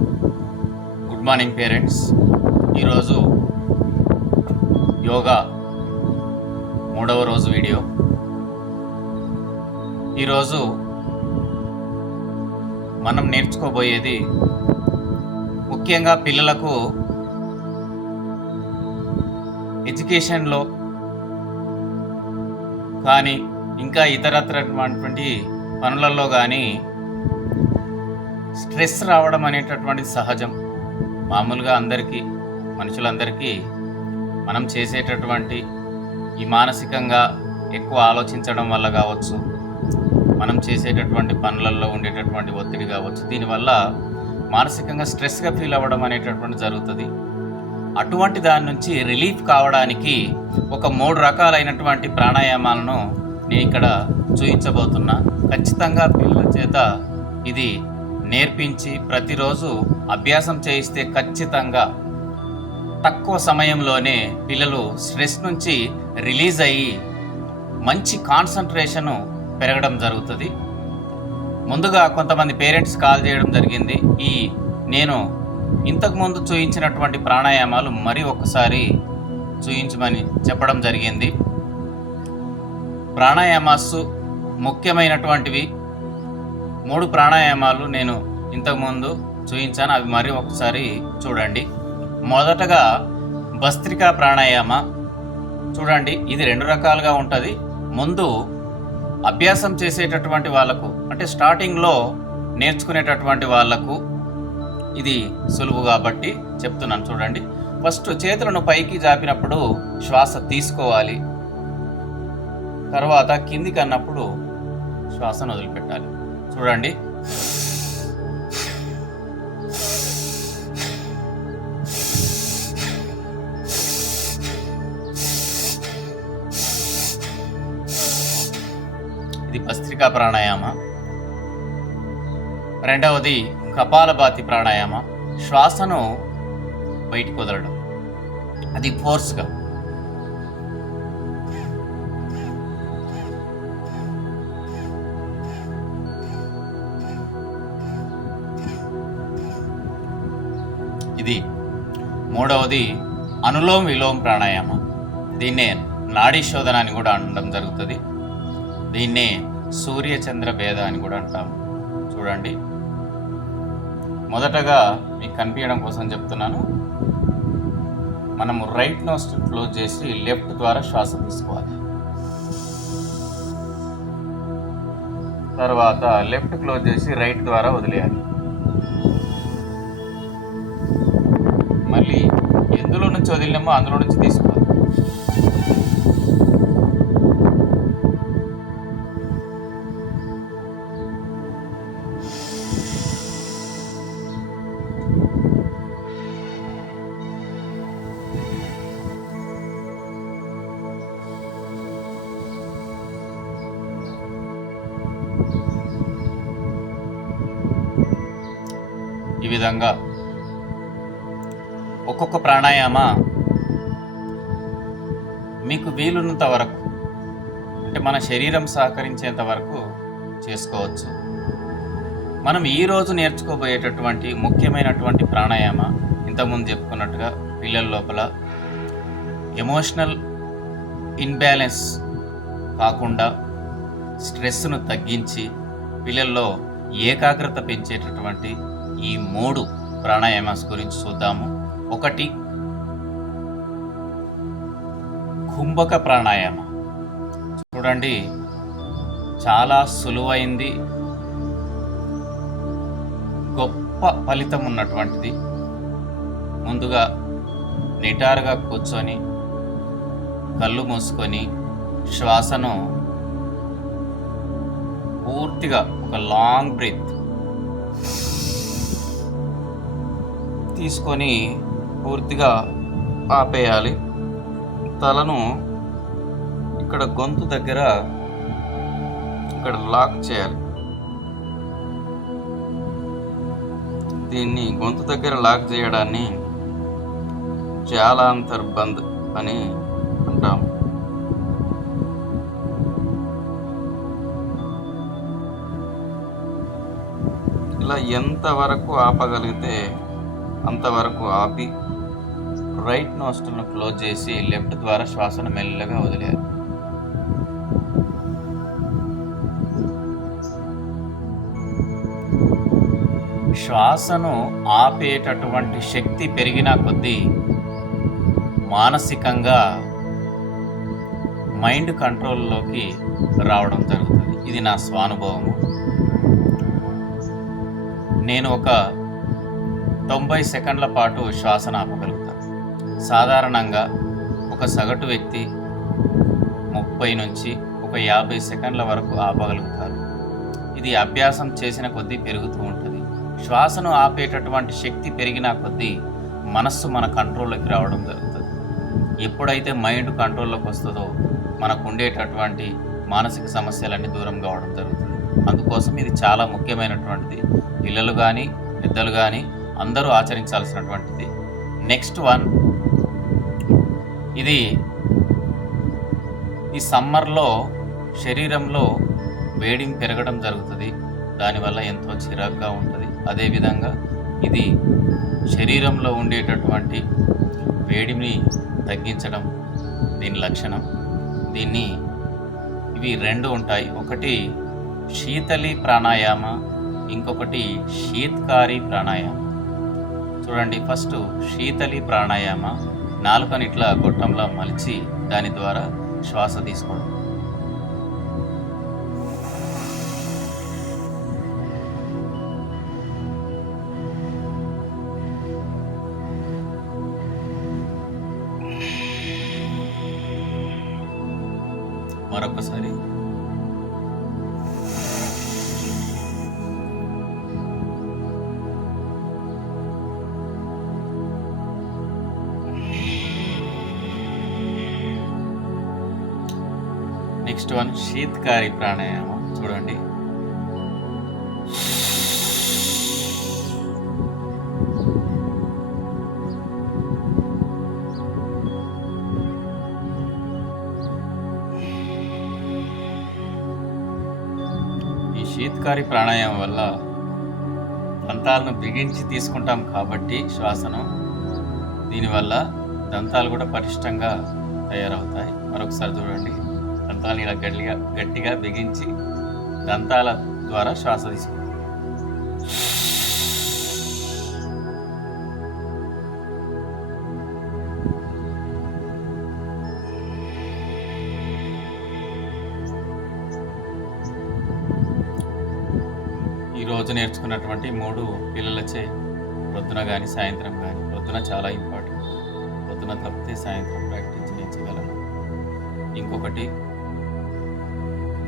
Good morning parents. ఈరోజు యోగా 3వ రోజు వీడియో. ఈరోజు మనం నేర్చుకోబోయేది ముఖ్యంగా పిల్లలకు ఎడ్యుకేషన్లో కానీ ఇంకా ఇతరత్రటువంటి పనులలో కానీ స్ట్రెస్ రావడం అనేటటువంటి సహజం. మామూలుగా మనుషులందరికీ మనం చేసేటటువంటి ఈ మానసికంగా ఎక్కువ ఆలోచించడం వల్ల కావచ్చు, మనం చేసేటటువంటి పనులలో ఉండేటటువంటి ఒత్తిడి కావచ్చు, దీనివల్ల మానసికంగా స్ట్రెస్గా ఫీల్ అవ్వడం అనేటటువంటి జరుగుతుంది. అటువంటి దాని నుంచి రిలీఫ్ కావడానికి ఒక 3 రకాలైనటువంటి ప్రాణాయామాలను నేను ఇక్కడ చూపించబోతున్నా. ఖచ్చితంగా పిల్లల చేత ఇది నేర్పించి ప్రతిరోజు అభ్యాసం చేయిస్తే ఖచ్చితంగా తక్కువ సమయంలోనే పిల్లలు స్ట్రెస్ నుంచి రిలీజ్ అయ్యి మంచి కాన్సన్ట్రేషను పెరగడం జరుగుతుంది. ముందుగా కొంతమంది పేరెంట్స్ కాల్ చేయడం జరిగింది. నేను ఇంతకుముందు చూయించినటువంటి ప్రాణాయామాలు మరి ఒకసారి చూయించమని చెప్పడం జరిగింది. ప్రాణాయామాస్ ముఖ్యమైనటువంటివి 3 ప్రాణాయామాలు నేను ఇంతకుముందు చూయించాను, అవి మరి ఒకసారి చూడండి. మొదటగా భస్త్రికా ప్రాణాయామ చూడండి. ఇది 2 రకాలుగా ఉంటుంది. ముందు అభ్యాసం చేసేటటువంటి వాళ్ళకు, అంటే స్టార్టింగ్లో నేర్చుకునేటటువంటి వాళ్ళకు ఇది సులువు కాబట్టి చెప్తున్నాను. చూడండి, ఫస్ట్ చేతులను పైకి జాపినప్పుడు శ్వాస తీసుకోవాలి, తర్వాత కిందికి అన్నప్పుడు శ్వాసను వదిలిపెట్టాలి. చూడండి, ఇది భస్త్రికా ప్రాణాయామ. రెండవది కపాలభాతి ప్రాణాయామ. శ్వాసను బయటికి వదలడం, అది ఫోర్స్గా. ఇది మూడవది అనులోమ్ విలోమ్ ప్రాణాయామ. దీన్నే నాడీ శోధన అని కూడా అనడం జరుగుతుంది. దీన్నే సూర్యచంద్ర భేద అని కూడా అంటాము. చూడండి, మొదటగా మీకు కనిపించడం కోసం చెప్తున్నాను. మనము రైట్ నోస్ట్రిల్ క్లోజ్ చేసి లెఫ్ట్ ద్వారా శ్వాస తీసుకోవాలి. తర్వాత లెఫ్ట్ క్లోజ్ చేసి రైట్ ద్వారా వదిలేయాలి. మళ్ళీ ఎందులో నుంచి వదిలినామో అందులో నుంచి తీసుకోవాలి. ఈ విధంగా ఒక్కొక్క ప్రాణాయామ మీకు వీలున్నంత వరకు, అంటే మన శరీరం సహకరించేంత వరకు చేసుకోవచ్చు. మనం ఈరోజు నేర్చుకోబోయేటటువంటి ముఖ్యమైనటువంటి ప్రాణాయామ ఇంతకుముందు చెప్పుకున్నట్టుగా పిల్లల లోపల ఎమోషనల్ ఇన్బ్యాలెన్స్ కాకుండా స్ట్రెస్ను తగ్గించి పిల్లల్లో ఏకాగ్రత పెంచేటటువంటి ఈ 3 ప్రాణాయామాస్ గురించి చూద్దాము. ఒకటి కుంభక ప్రాణాయామ. చూడండి, చాలా సులువైంది, గొప్ప ఫలితం ఉన్నటువంటిది. ముందుగా నిటారుగా కూర్చొని కళ్ళు మూసుకొని శ్వాసను పూర్తిగా ఒక లాంగ్ బ్రీత్ తీసుకొని పూర్తిగా ఆపేయాలి. తలను ఇక్కడ గొంతు దగ్గర ఇక్కడ లాక్ చేయాలి. దీన్ని గొంతు దగ్గర లాక్ చేయడాన్ని జాలాంతర్బంద్ అని అంటాము. ఇలా ఎంతవరకు ఆపగలిగితే అంతవరకు ఆపి రైట్ నోస్ట్రిల్ను క్లోజ్ చేసి లెఫ్ట్ ద్వారా శ్వాసను మెల్లగా వదిలేయాలి. శ్వాసను ఆపేటటువంటి శక్తి పెరిగిన కొద్దీ మానసికంగా మైండ్ కంట్రోల్లోకి రావడం జరుగుతుంది. ఇది నా స్వానుభవము. నేను ఒక 90 సెకండ్ల పాటు శ్వాసను ఆపగలుగుతాను. సాధారణంగా ఒక సగటు వ్యక్తి 30 నుంచి ఒక 50 సెకండ్ల వరకు ఆపగలుగుతారు. ఇది అభ్యాసం చేసిన కొద్దీ పెరుగుతూ ఉంటుంది. శ్వాసను ఆపేటటువంటి శక్తి పెరిగిన కొద్దీ మనస్సు మన కంట్రోల్లోకి రావడం జరుగుతుంది. ఎప్పుడైతే మైండ్ కంట్రోల్లోకి వస్తుందో మనకు ఉండేటటువంటి మానసిక సమస్యలన్నీ దూరం కావడం జరుగుతుంది. అందుకోసం ఇది చాలా ముఖ్యమైనటువంటిది. పిల్లలు కానీ పెద్దలు కానీ అందరూ ఆచరించాల్సినటువంటిది. నెక్స్ట్ వన్, ఇది ఈ సమ్మర్లో శరీరంలో వేడిని పెరగడం జరుగుతుంది. దానివల్ల ఎంతో చిరాగ్గా ఉంటుంది. అదేవిధంగా ఇది శరీరంలో ఉండేటటువంటి వేడిని తగ్గించడం దీని లక్షణం. ఇవి రెండు ఉంటాయి. ఒకటి శీతలి ప్రాణాయామ, ఇంకొకటి శీత్కారి ప్రాణాయామ. చూడండి, ఫస్ట్ శీతలి ప్రాణాయామ, నాలుకని ఇట్లా గొట్టంలా మలిచి దాని ద్వారా శ్వాస తీసుకోవడం. మరొకసారి నెక్స్ట్ వన్ శీత్కారి ప్రాణాయామం. చూడండి, ఈ శీత్కారి ప్రాణాయామం వల్ల దంతాలను బిగించి తీసుకుంటాం కాబట్టి శ్వాసను, దీనివల్ల దంతాలు కూడా పటిష్టంగా తయారవుతాయి. మరొకసారి చూడండి, దంతాలను ఇలా గట్టిగా బిగించి దంతాల ద్వారా శ్వాస తీసుకుంటాం. ఈరోజు నేర్చుకున్నటువంటి 3 పిల్లలచే పొద్దున కానీ సాయంత్రం కానీ, పొద్దున చాలా ఇంపార్టెంట్, పొద్దున తప్పితే సాయంత్రం ప్రాక్టీస్ చేయించగలము. ఇంకొకటి,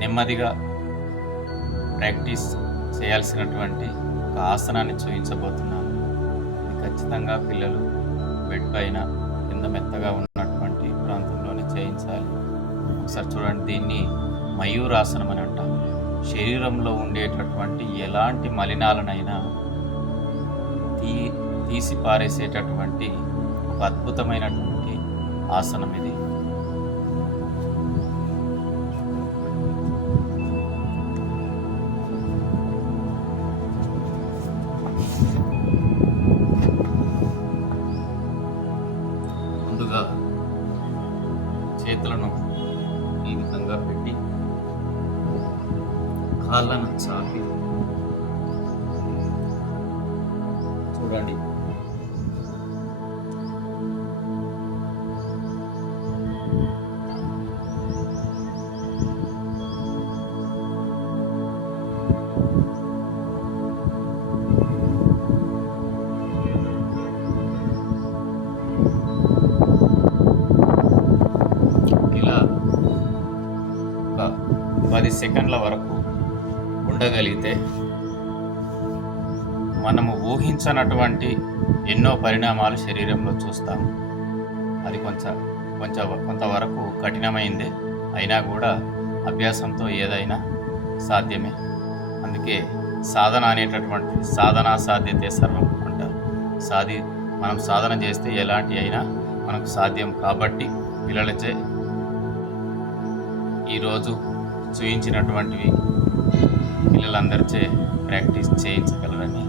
నెమ్మదిగా ప్రాక్టీస్ చేయాల్సినటువంటి ఒక ఆసనాన్ని చూపించబోతున్నాను. ఇది ఖచ్చితంగా పిల్లలు బెడ్ పైన కింద మెత్తగా ఉన్నటువంటి ప్రాంతంలోనే చేయించాలి. ఒకసారి చూడండి, దీన్ని మయూరాసనం అని అంటాం. శరీరంలో ఉండేటటువంటి ఎలాంటి మలినాలనైనా తీసి పారేసేటటువంటి ఒక అద్భుతమైనటువంటి ఆసనం ఇది. ముందుగా చేతులను ఈ విధంగా పెట్టి కాళ్ళను చాపి చూడండి, ఇలా ఒక 10 సెకండ్ల వరకు ఉండగలిగితే మనము ఊహించనటువంటి ఎన్నో పరిణామాలు శరీరంలో చూస్తాము. అది కొంతవరకు కఠినమైందే అయినా కూడా అభ్యాసంతో ఏదైనా సాధ్యమే. అందుకే సాధన అనేటటువంటి సాధనా సాధ్యతే సర్వం అంటారు. మనం సాధన చేస్తే ఎలాంటి అయినా మనకు సాధ్యం. కాబట్టి పిల్లలచే ఈరోజు చూయించినటువంటివి పిల్లలందరిచే ప్రాక్టీస్ చేయించగలరని